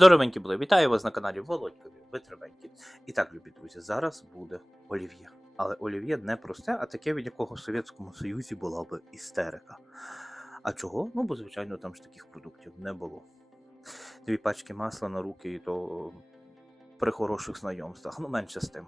Здоровенькі були. Вітаю вас на каналі Володькові. Витривенькі. І так, любі друзі, зараз буде олів'є. Але олів'є не просте, а таке, від якого в Совєтському Союзі була би істерика. А чого? Ну, бо, звичайно, там ж таких продуктів не було. Дві пачки масла на руки, і то при хороших знайомствах, ну менше з тим.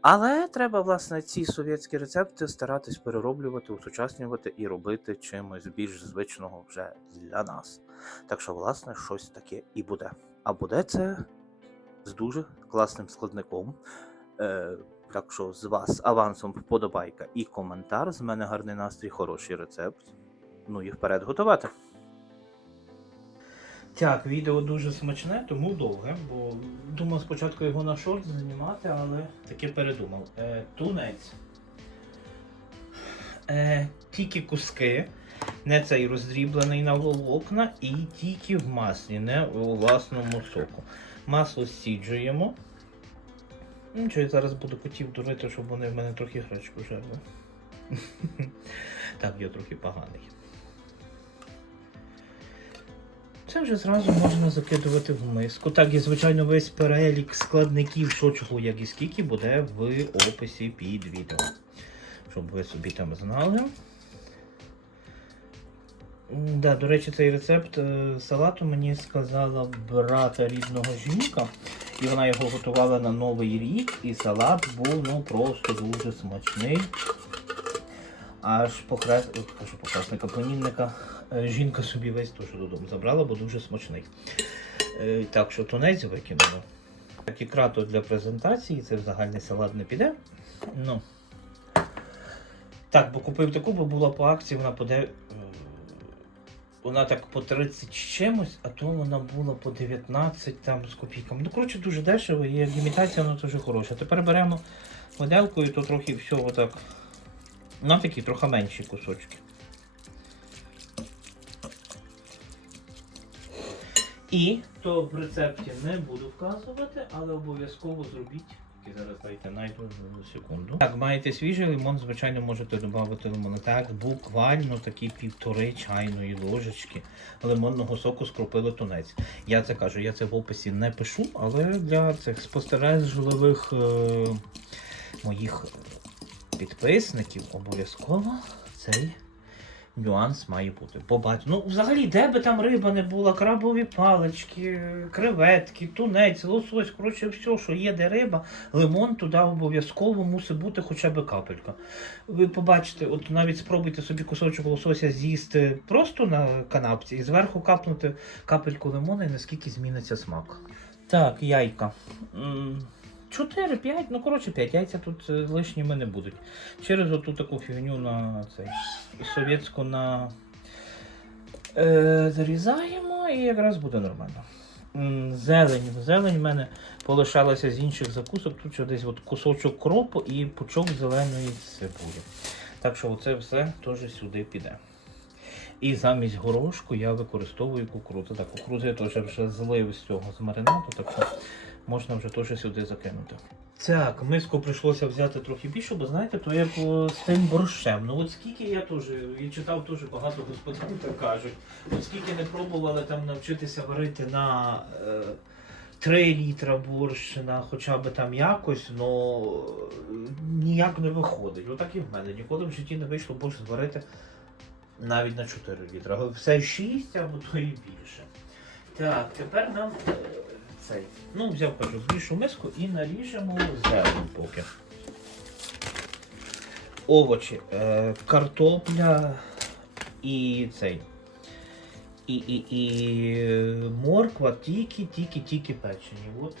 Але треба, власне, ці совєтські рецепти старатись перероблювати, усучаснювати і робити чимось більш звичного вже для нас. Так що, власне, щось таке і буде. А буде це з дуже класним складником. Е, так що з вас авансом вподобайка і коментар. З мене гарний настрій, хороший рецепт. Ну і вперед готувати. Так, відео дуже смачне, тому довге, бо думав спочатку його на шорт знімати, але таки передумав. Е, тунець. Е, тільки куски, не цей роздріблений на волокна і тільки в маслі, не у власному соку. Масло зсіджуємо. Ну, що я зараз буду котів дурити, щоб вони в мене трохи гречку жерли. Так, я трохи поганий. Це вже зразу можна закидувати в миску. Так, і звичайно весь перелік складників, що чого, як і скільки буде в описі під відео. Щоб ви собі там знали. Да, до речі, цей рецепт е, салату мені сказала брата рідного жінка. І вона його готувала на Новий рік, і салат був ну просто дуже смачний. Аж похрест... от, кажу, похресника, племінника е, жінка собі весь теж додому забрала, бо дуже смачний. Е, Так що тунець викинула. Так ікра то для презентації, це в загальний салат не піде. Ну. Так, бо купив таку, бо була по акції, вона по Вона так по 30 з чимось, а то вона була по 19 там з копійками. Ну, коротше, дуже дешево і як імітація вона дуже хороша. Тепер беремо моделку і то трохи всього так. На такі трохи менші кусочки. І то в рецепті не буду вказувати, але обов'язково зробіть. Тільки зараз дайте найду секунду. Так, маєте свіжий лимон, звичайно, можете додати лимон. Так, буквально такі півтори чайної ложечки лимонного соку скропили тунець. Я це кажу, я це в описі не пишу, але для цих спостережливих е, моїх підписників обов'язково цей нюанс має бути. Побачу. Ну, взагалі, де би там риба не була, крабові палички, креветки, тунець, лосось, коротше, все, що є де риба, лимон туди обов'язково мусить бути хоча б капелька. Ви побачите, от навіть спробуйте собі кусочок лосося з'їсти просто на канапці і зверху капнути капельку лимона і наскільки зміниться смак. Так, яйка. М, 4-5, ну коротше 5 яйця тут е, лишніми не будуть. Через оту таку фігню на цей совєтську на е, зарізаємо і якраз буде нормально. Зелень. Зелень в мене полишалася з інших закусок. Тут ще десь от кусочок кропу і пучок зеленої цибулі. Так що оце все теж сюди піде. І замість горошку я використовую кукурудзу. Так, кукурудзу я теж вже злив з цього з маринату, так що можна вже теж сюди закинути. Так, миску прийшлося взяти трохи більше, бо знаєте, то як з тим борщем. Ну от скільки я теж, я читав теж багато господарів так кажуть, от скільки не пробували там навчитися варити на е, 3 літра борщ, на хоча б там якось, но ніяк не виходить. Отак і в мене. Ніколи в житті не вийшло борщ зварити навіть на 4 літра. Все 6 або то і більше. Так, тепер нам е, цей. Ну, взяв кажу, збільшу миску і наріжемо зелень поки. Овочі, е, картопля і цей. І, і, і морква тільки-тільки-тільки печені. От.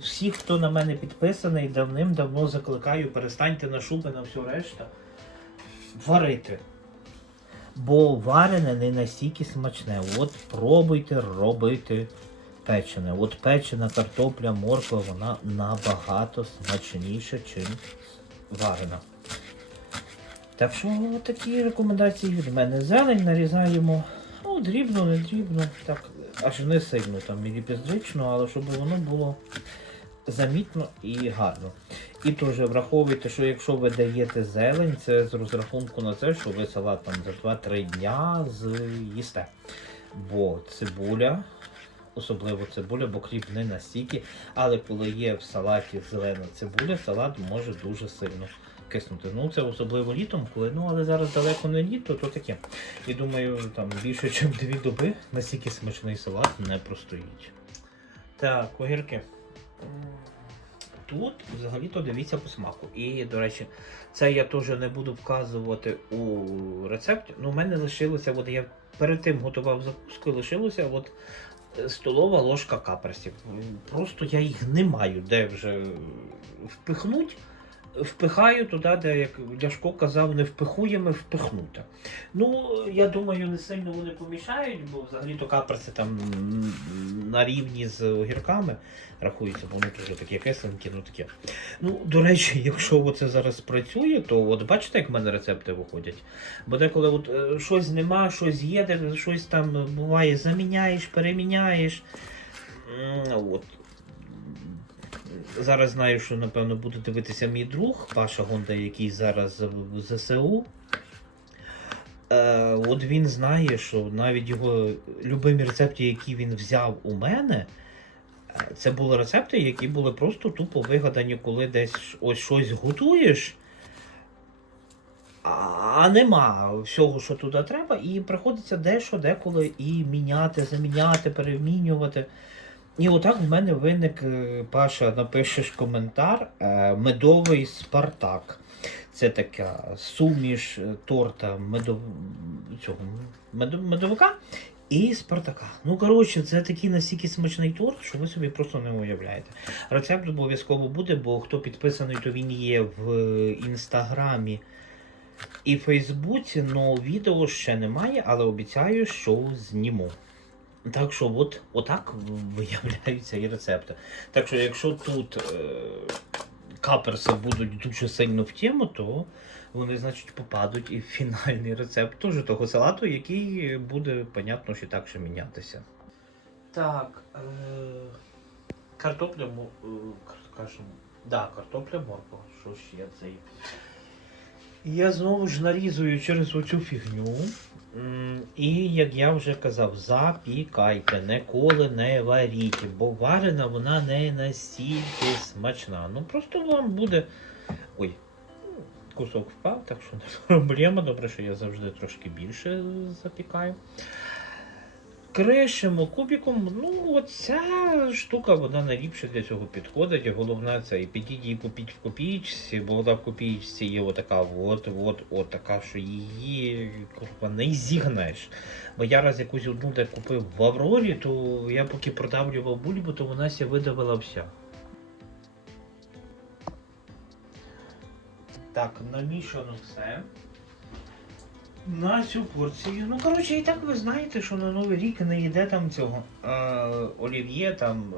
Всі, хто на мене підписаний, давним-давно закликаю, перестаньте на шуби на всю решта. Варити. Бо варене не настільки смачне. От пробуйте робити печене. От печена картопля, морква, вона набагато смачніша, ніж варена. Так що такі рекомендації від мене. Зелень нарізаємо ну, дрібно, не дрібно, так, аж не сильно там міліпіздрично, але щоб воно було замітно і гарно. І теж враховуйте, що якщо ви даєте зелень, це з розрахунку на це, що ви салат там за 2-3 дня з'їсте. Бо цибуля, особливо цибуля, бо кріп не настільки. Але коли є в салаті зелена цибуля, салат може дуже сильно киснути. Ну це особливо літом, коли ну але зараз далеко не літо, то таке. І думаю, там більше, ніж дві доби настільки смачний салат не простоїть. Так, огірки. Тут взагалі-то дивіться по смаку. І, до речі, це я теж не буду вказувати у рецепті. Ну, у мене лишилося, от я перед тим готував закуску, і лишилося от е, столова ложка каперсів. Просто я їх не маю де вже впихнуть. Впихаю туди, де, як Ляшко казав, не впихуємо, впихнути. Ну, я думаю, не сильно вони помішають, бо взагалі-то каперси там на рівні з огірками рахуються, бо вони теж такі кисленькі, ну таке. Ну, до речі, якщо це зараз працює, то от бачите, як в мене рецепти виходять. Бо деколи от, е, щось нема, щось є, щось там буває, заміняєш, переміняєш. От. Зараз знаю, що напевно буде дивитися мій друг Паша Гонда, який зараз в ЗСУ. Е, от він знає, що навіть його любимі рецепти, які він взяв у мене, е, це були рецепти, які були просто тупо вигадані, коли десь ось щось готуєш, а нема всього, що туди треба, і приходиться дещо деколи і міняти, заміняти, перемінювати. І отак в мене виник, е, Паша, напишеш коментар, е, медовий Спартак. Це така суміш е, торта медов... цього, медов... медовика і Спартака. Ну, коротше, це такий настільки смачний торт, що ви собі просто не уявляєте. Рецепт обов'язково буде, бо хто підписаний, то він є в інстаграмі і Фейсбуці, але відео ще немає, але обіцяю, що зніму. Так що от, отак виявляються і рецепти. Так що якщо тут е, каперси будуть дуже сильно в тему, то вони, значить, попадуть і в фінальний рецепт теж того салату, який буде, понятно, що так ще мінятися. Так, е, картопля, е, кажемо, да, картопля морква. Що ще цей? Я знову ж нарізую через оцю фігню. І як я вже казав, запікайте, ніколи не варіть, бо варена вона не настільки смачна. Ну просто вам буде. Ой, кусок впав, так що не проблема. Добре, що я завжди трошки більше запікаю. Кришимо кубиком. Ну, оця штука, вона найліпше для цього підходить. Головне це і підіть її купіть в копійці, бо вона в копійці є отака, от, от, от така, що її курва, не зігнеш. Бо я раз якусь одну де купив в Аврорі, то я поки продавлював бульбу, то вона ся видавила вся. Так, намішано все. На цю порцію. Ну, коротше, і так ви знаєте, що на Новий рік не йде там цього е, олів'є там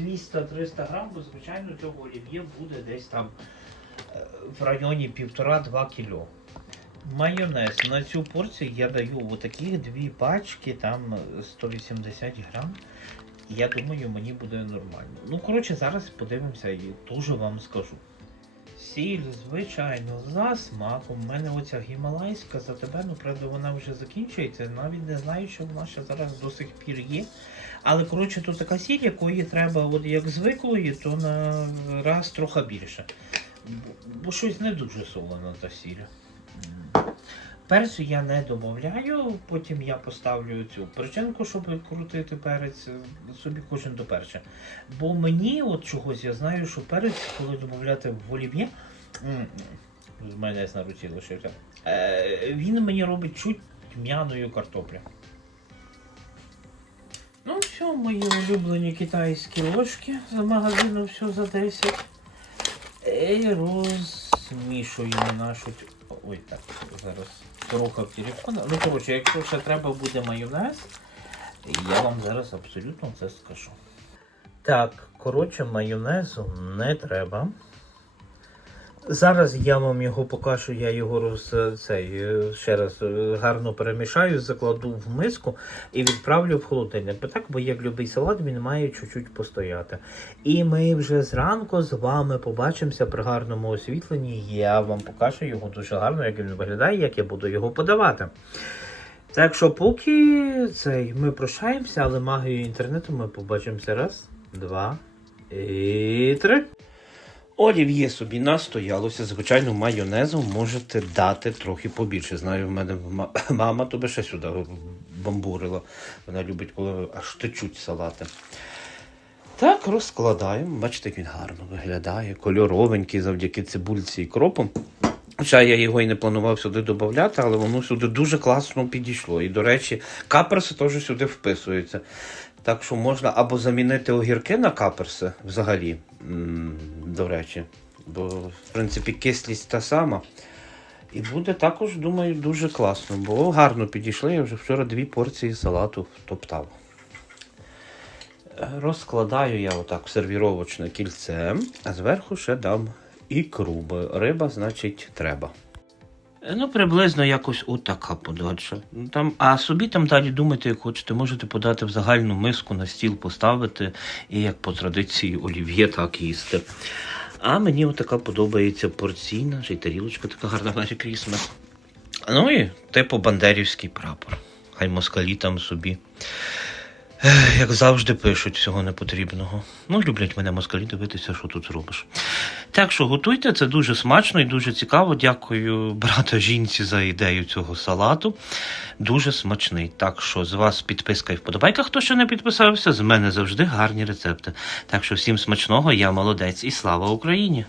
е, 200-300 грам, бо звичайно цього олів'є буде десь там е, в районі 1,5-2 кіло. Майонез. На цю порцію я даю отаких дві пачки, там е, 180 грам. Я думаю, мені буде нормально. Ну, коротше, зараз подивимося і теж вам скажу. Сіль, звичайно, за смаком. У мене оця гімалайська за тебе, ну правда, вона вже закінчується. Навіть не знаю, що вона ще зараз до сих пір є. Але коротше, тут така сіль, якої треба, от як звиклої, то на раз трохи більше. Бо, щось не дуже солоно та сіль. Перцю я не додаю, потім я поставлю цю причинку, щоб крутити перець, собі кожен до перця. Бо мені от чогось я знаю, що перець, коли додати в олів'є, з мене на руці лишився, е, він мені робить чуть тьмяною картоплю. Ну, все, мої улюблені китайські ложки з магазину все за 10. І розмішуємо нашу. Ой, так, зараз порухав телефон. Ну, коротше, якщо ще треба буде майонез, я вам зараз абсолютно це скажу. Так, коротше, майонезу не треба. Зараз я вам його покажу, я його роз, цей, е, ще раз е, гарно перемішаю, закладу в миску і відправлю в холодильник. Бо так, бо як любий салат, він має чуть-чуть постояти. І ми вже зранку з вами побачимося при гарному освітленні. Я вам покажу його дуже гарно, як він виглядає, як я буду його подавати. Так що поки цей, ми прощаємося, але магією інтернету ми побачимося раз, два і три. Олів'є собі настоялося, звичайно, майонезу можете дати трохи побільше. Знаю, в мене мама тобі ще сюди бамбурила. Вона любить, коли аж течуть салати. Так, розкладаємо. Бачите, як він гарно виглядає, кольоровенький завдяки цибульці і кропу. Хоча я його і не планував сюди додати, але воно сюди дуже класно підійшло. І, до речі, каперси теж сюди вписуються. Так що можна або замінити огірки на каперси взагалі, до речі. Бо, в принципі, кислість та сама. І буде також, думаю, дуже класно. Бо гарно підійшли. Я вже вчора дві порції салату втоптав. Е, Розкладаю я отак сервіровочне кільце, а зверху ще дам ікру, бо риба, значить, треба. Ну, приблизно якось отака подача. Ну, Там, а собі там далі думайте, як хочете, можете подати в загальну миску на стіл поставити і як по традиції олів'є, так їсти. А мені отака подобається порційна, ще тарілочка така гарна Merry Christmas. Ну і типу бандерівський прапор. Хай москалі там собі. Як завжди пишуть всього непотрібного. Ну, люблять мене москалі дивитися, що тут зробиш. Так що готуйте, це дуже смачно і дуже цікаво. Дякую брата жінці за ідею цього салату. Дуже смачний. Так що з вас підписка і вподобайка. Хто ще не підписався, з мене завжди гарні рецепти. Так що всім смачного, я молодець і слава Україні!